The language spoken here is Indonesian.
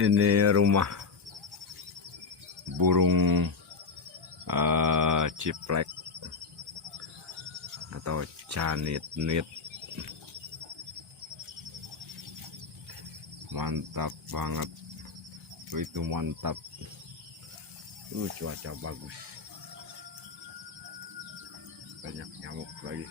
Ini rumah burung ciplek atau canitnit. Mantap banget, itu mantap. Cuaca bagus, banyak nyamuk lagi.